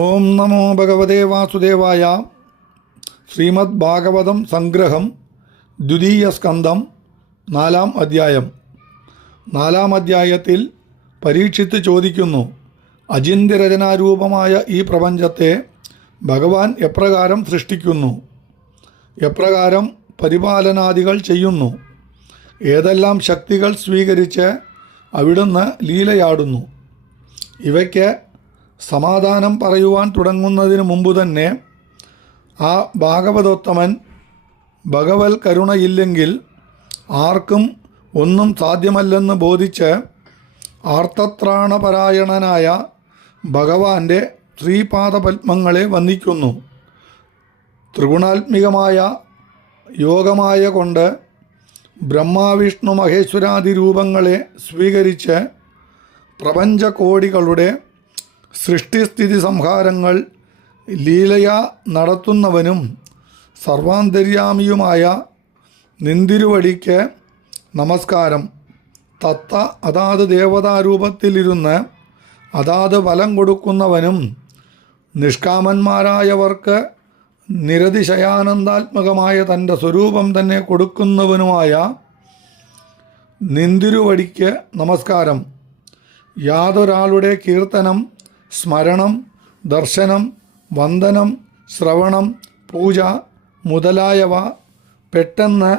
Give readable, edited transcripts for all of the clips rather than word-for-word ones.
ഓം നമോ ഭഗവതേ വാസുദേവായ. ശ്രീമദ് ഭാഗവതം സംഗ്രഹം ദ്വിതീയ സ്കന്ധം 4-ാം അധ്യായം. 4-ാം അധ്യായത്തിൽ പരീക്ഷിത്ത് ചോദിക്കുന്നു, അചിന്ത്യരചനാരൂപമായ ഈ പ്രപഞ്ചത്തെ ഭഗവാൻ എപ്രകാരം സൃഷ്ടിക്കുന്നു, എപ്രകാരം പരിപാലനാദികൾ ചെയ്യുന്നു, ഏതെല്ലാം ശക്തികൾ സ്വീകരിച്ച് അവിടുന്ന് ലീലയാടുന്നു. ഇവയ്ക്ക് സമാധാനം പറയുവാൻ തുടങ്ങുന്നതിന് മുമ്പ് തന്നെ ആ ഭാഗവതോത്തമൻ ഭഗവത് കരുണയില്ലെങ്കിൽ ആർക്കും ഒന്നും സാധ്യമല്ലെന്ന് ബോധിച്ച് ആർത്തത്രാണപരായണനായ ഭഗവാന്റെ ശ്രീപാദപത്മങ്ങളെ വന്ദിക്കുന്നു. ത്രിഗുണാത്മികമായ യോഗമായ കൊണ്ട് ബ്രഹ്മാവിഷ്ണു മഹേശ്വരാദി രൂപങ്ങളെ സ്വീകരിച്ച് പ്രപഞ്ചകോടികളുടെ സൃഷ്ടിസ്ഥിതി സംഹാരങ്ങൾ ലീലയാ നടത്തുന്നവനും സർവാന്തര്യാമിയുമായ നിന്തിരുവടിക്ക് നമസ്കാരം. തത്ത അതാത് ദേവതാരൂപത്തിലിരുന്ന് അതാത് ഫലം കൊടുക്കുന്നവനും നിഷ്കാമന്മാരായവർക്ക് നിരതിശയാനന്ദാത്മകമായ തൻ്റെ സ്വരൂപം തന്നെ കൊടുക്കുന്നവനുമായ നിന്തിരുവടിക്ക് നമസ്കാരം. യാതൊരാളുടെ കീർത്തനം, സ്മരണം, ദർശനം, വന്ദനം, ശ്രവണം, പൂജ മുതലായവ പെട്ടെന്ന്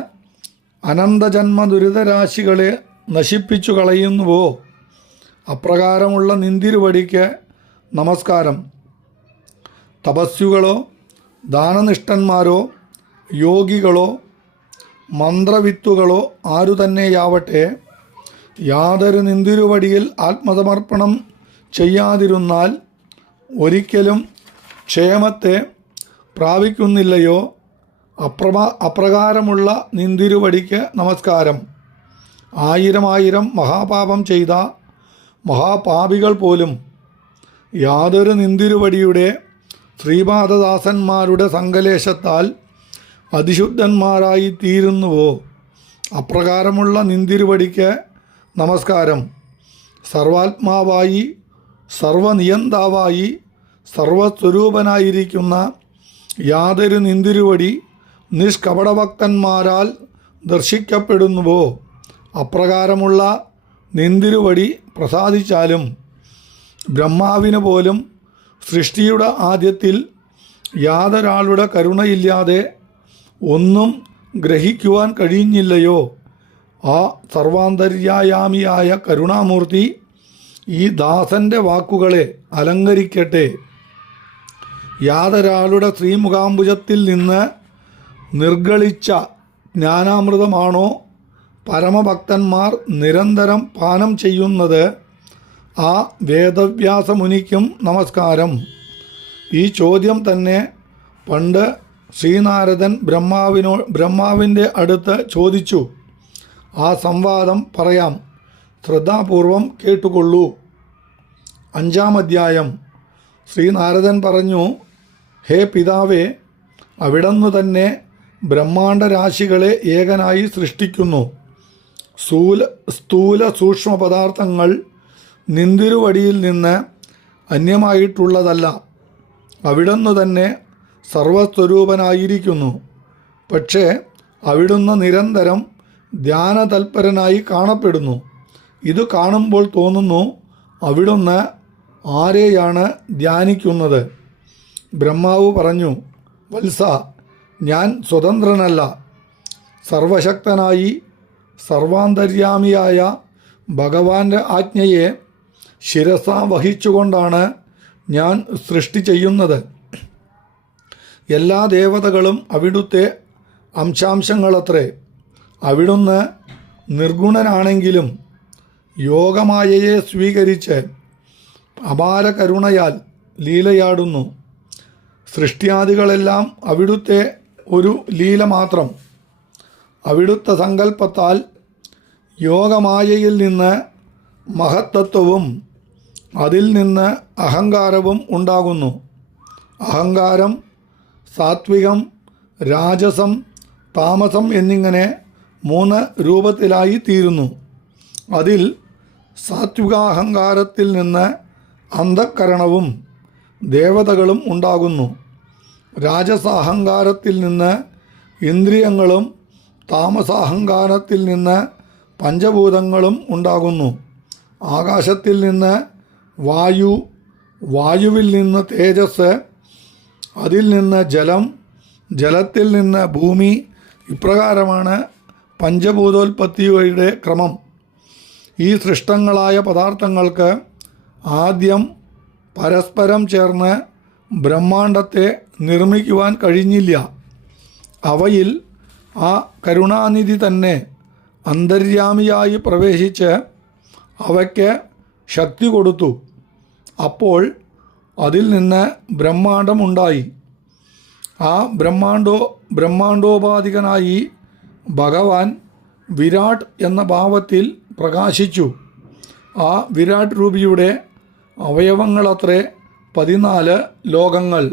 അനന്തജന്മ ദുരിതരാശികളെ നശിപ്പിച്ചു കളയുന്നുവോ അപ്രകാരമുള്ള നിന്തിരുവടിക്ക് നമസ്കാരം. തപസ്വികളോ ദാനനിഷ്ഠന്മാരോ യോഗികളോ മന്ത്രവിത്തുകളോ ആരുതന്നെയാവട്ടെ, യാതൊരു നിന്തിരുവടിയിൽ ആത്മസമർപ്പണം ചെയ്യാതിരുന്നാൽ ഒരിക്കലും ക്ഷേമത്തെ പ്രാപിക്കുന്നില്ലയോ അപ്രകാരമുള്ള നിന്തിരുവടിക്ക് നമസ്കാരം. 1000 മഹാപാപം ചെയ്ത മഹാപാപികൾ പോലും യാതൊരു നിന്തിരുവടിയുടെ ശ്രീപാദദാസന്മാരുടെ സങ്കലേശത്താൽ അതിശുദ്ധന്മാരായി തീരുന്നുവോ അപ്രകാരമുള്ള നിന്തിരുവടിക്ക് നമസ്കാരം. സർവാത്മാവായി സർവനിയന്താവായി സർവസ്വരൂപനായിരിക്കുന്ന യാതൊരു നിന്തിരുവടി നിഷ്കപടഭക്തന്മാരാൽ ദർശിക്കപ്പെടുന്നുവോ അപ്രകാരമുള്ള നിന്തിരുവടി പ്രസാദിച്ചാലും ബ്രഹ്മാവിന് പോലും സൃഷ്ടിയുടെ ആദ്യത്തിൽ യാതൊരാളുടെ കരുണയില്ലാതെ ഒന്നും ഗ്രഹിക്കുവാൻ കഴിഞ്ഞില്ലയോ. ആ സർവാന്തര്യായാമിയായ കരുണാമൂർത്തി ഈ ദാസൻ്റെ വാക്കുകളെ അലങ്കരിക്കട്ടെ. യാതൊരാളുടെ ശ്രീമുഖാംബുജത്തിൽ നിന്ന് നിർഗളിച്ച ജ്ഞാനാമൃതമാണോ പരമഭക്തന്മാർ നിരന്തരം പാനം ചെയ്യുന്നത്, ആ വേദവ്യാസമുനിക്കും നമസ്കാരം. ഈ ചോദ്യം തന്നെ പണ്ട് ശ്രീനാരദൻ ബ്രഹ്മാവിൻ്റെ അടുത്ത് ചോദിച്ചു. ആ സംവാദം പറയാം, ശ്രദ്ധാപൂർവം കേട്ടുകൊള്ളൂ. 5-ാം അധ്യായം. ശ്രീനാരദൻ പറഞ്ഞു, ഹേ പിതാവേ, അവിടുന്ന് തന്നെ ബ്രഹ്മാണ്ഡരാശികളെ ഏകനായി സൃഷ്ടിക്കുന്നു. സ്ഥൂല സൂക്ഷ്മ പദാർത്ഥങ്ങൾ നിന്തിരുവടിയിൽ നിന്ന് അന്യമായിട്ടുള്ളതല്ല. അവിടുന്ന് തന്നെ സർവസ്വരൂപനായിരിക്കുന്നു. പക്ഷേ അവിടുന്ന് നിരന്തരം ധ്യാനതൽപരനായി കാണപ്പെടുന്നു. ഇത് കാണുമ്പോൾ തോന്നുന്നു അവിടുന്ന് ആരെയാണ് ധ്യാനിക്കുന്നത്. ബ്രഹ്മാവ് പറഞ്ഞു, വത്സ, ഞാൻ സ്വതന്ത്രനല്ല. സർവശക്തനായി സർവാന്തര്യാമിയായ ഭഗവാന്റെ ആജ്ഞയെ ശിരസ വഹിച്ചുകൊണ്ടാണ് ഞാൻ സൃഷ്ടി ചെയ്യുന്നത്. എല്ലാ ദേവതകളും അവിടുത്തെ അംശാംശങ്ങളത്രേ. അവിടുന്ന് നിർഗുണനാണെങ്കിലും യോഗമായയെ സ്വീകരിച്ച് അപാര കരുണയാൽ ലീലയാടുന്നു. സൃഷ്ടിയാദികളെല്ലാം അവിടുത്തെ ഒരു ലീല മാത്രം. അവിടുത്തെ സങ്കല്പത്താൽ യോഗമായയിൽ നിന്ന് മഹത്തത്വവും അതിൽ നിന്ന് അഹങ്കാരവും ഉണ്ടാകുന്നു. അഹങ്കാരം സാത്വികം, രാജസം, താമസം എന്നിങ്ങനെ 3 രൂപത്തിലായി തീരുന്നു. അതിൽ സാത്വികാഹങ്കാരത്തിൽ നിന്ന് അന്ധക്കരണവും ദേവതകളും ഉണ്ടാകുന്നു. രാജസാഹങ്കാരത്തിൽ നിന്ന് ഇന്ദ്രിയങ്ങളും താമസാഹങ്കാരത്തിൽ നിന്ന് പഞ്ചഭൂതങ്ങളും ഉണ്ടാകുന്നു. ആകാശത്തിൽ നിന്ന് വായു, വായുവിൽ നിന്ന് തേജസ്, അതിൽ നിന്ന് ജലം, ജലത്തിൽ നിന്ന് ഭൂമി. ഇപ്രകാരമാണ് പഞ്ചഭൂതോൽപത്തിയുടെ ക്രമം. ഈ സൃഷ്ടങ്ങളായ പദാർത്ഥങ്ങൾക്ക് ആദ്യം പരസ്പരം ചേർന്ന് ബ്രഹ്മാണ്ടത്തെ നിർമ്മിക്കുവാൻ കഴിഞ്ഞില്ല. അവയിൽ ആ കരുണാനിധി തന്നെ അന്തര്യാമിയായി പ്രവേശിച്ച് അവയ്ക്ക് ശക്തി കൊടുത്തു. അപ്പോൾ അതിൽ നിന്ന് ബ്രഹ്മാണ്ടമുണ്ടായി. ആ ബ്രഹ്മാണ്ടോപാധികനായി ഭഗവാൻ വിരാട് എന്ന ഭാവത്തിൽ പ്രകാശിച്ചു. ആ വിരാട് രൂപിയുടെ അവയവങ്ങളത്രേ 14 ലോകങ്ങൾ.